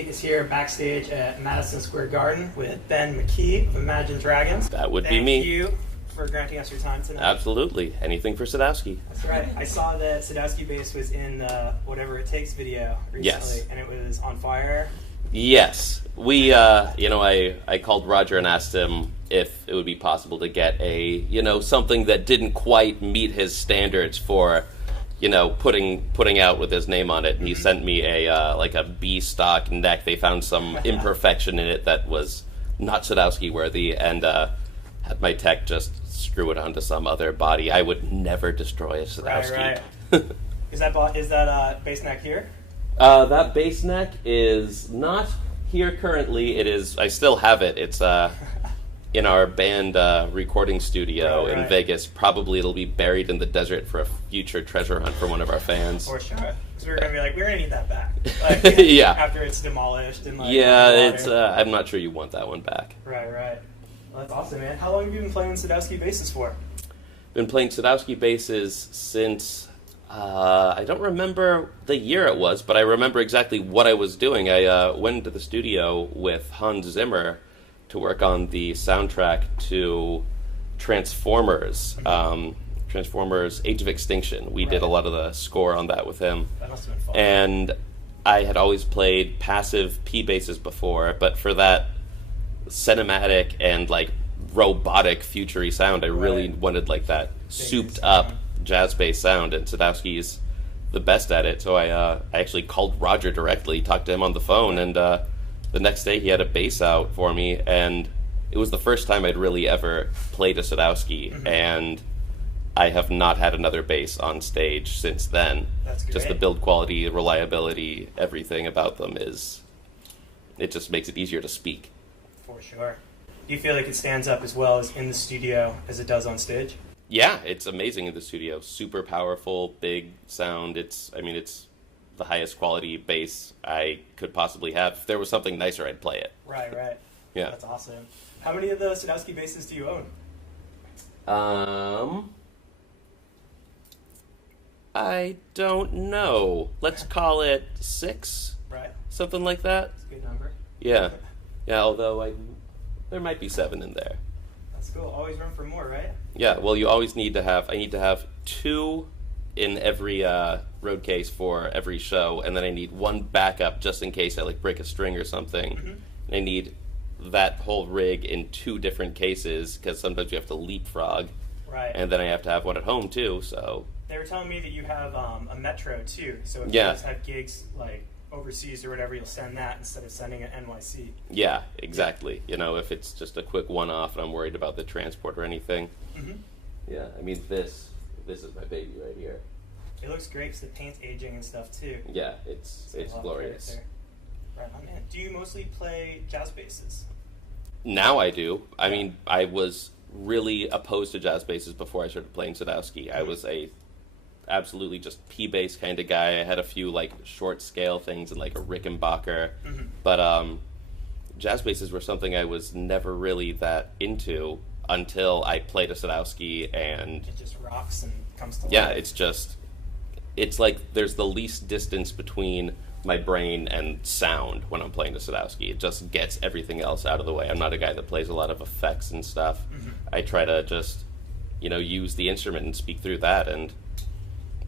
McKee is here backstage at Madison Square Garden with Ben McKee of Imagine Dragons. That would be me. Thank you for granting us your time tonight. Absolutely. Anything for Sadowsky. That's right. I saw that Sadowsky bass was in the Whatever It Takes video recently, Yes. and it was on fire. Yes. I called Roger and asked him if it would be possible to get something that didn't quite meet his standards for, putting out with his name on it. And he sent me a B stock neck. They found some imperfection in it that was not Sadowsky worthy, and had my tech just screw it onto some other body. I would never destroy a Sadowsky. Right. Is that bass neck here? That bass neck is not here currently. It is. I still have it. It's in our band recording studio in Vegas. Probably it'll be buried in the desert for a future treasure hunt for one of our fans. For sure. Because we're gonna be like, we're gonna need that back. Yeah. After it's demolished and it's. I'm not sure you want that one back. Right. Well, that's awesome, man. How long have you been playing Sadowsky basses for? Been playing Sadowsky basses since. I don't remember the year it was, but I remember exactly what I was doing. I went into the studio with Hans Zimmer to work on the soundtrack to Transformers, Transformers Age of Extinction. We did a lot of the score on that with him. That must have been fun. And I had always played passive P basses before, but for that cinematic and robotic future-y sound, I really wanted that souped up jazz bass sound, and Sadowsky's the best at it. So I actually called Roger directly, talked to him on the phone, and the next day he had a bass out for me, and it was the first time I'd really ever played a Sadowsky, and I have not had another bass on stage since then. That's great. Just the build quality, reliability, everything about them it just makes it easier to speak. For sure. Do you feel like it stands up as well as in the studio as it does on stage? Yeah, it's amazing in the studio. Super powerful, big sound. It's the highest quality bass I could possibly have. If there was something nicer, I'd play it. Right. Yeah. That's awesome. How many of the Sadowsky basses do you own? I don't know. Let's call it 6. Right. Something like that. That's a good number. Yeah. Yeah, although there might be 7 in there. That's cool. Always room for more, right? Yeah, well, you always need to have... I need to have 2 in every road case for every show, and then I need 1 backup just in case I break a string or something. And I need that whole rig in 2 different cases, because sometimes you have to leapfrog. Right. And then I have to have one at home, too, so... They were telling me that you have a Metro, too, so if you Yeah. guys have gigs, overseas or whatever, you'll send that instead of sending an NYC. Yeah, exactly. If it's just a quick one-off and I'm worried about the transport or anything. Yeah, I mean, this is my baby right here. It looks great because the paint's aging and stuff, too. Yeah, it's glorious. Right on, man. Do you mostly play jazz basses? Now I do. I mean, I was really opposed to jazz basses before I started playing Sadowsky. I was a absolutely just P-bass kind of guy. I had a few short scale things and a Rickenbacker, but jazz basses were something I was never really that into until I played a Sadowsky, and it just rocks and comes to life. Yeah, it's like there's the least distance between my brain and sound when I'm playing the Sadowsky. It just gets everything else out of the way. I'm not a guy that plays a lot of effects and stuff. I try to just use the instrument and speak through that, and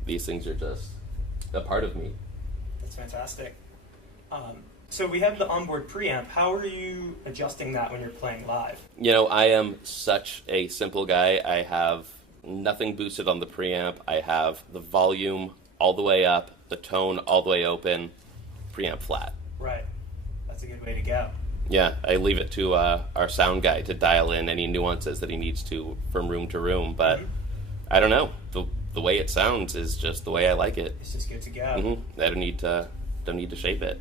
these things are just a part of me. That's fantastic. So we have the onboard preamp. How are you adjusting that when you're playing live? I am such a simple guy. I have nothing boosted on the preamp. I have the volume all the way up, the tone all the way open, preamp flat. Right. That's a good way to go. Yeah, I leave it to our sound guy to dial in any nuances that he needs to from room to room, but I don't know. The way it sounds is just the way I like it. It's just good to go. I don't need to shape it.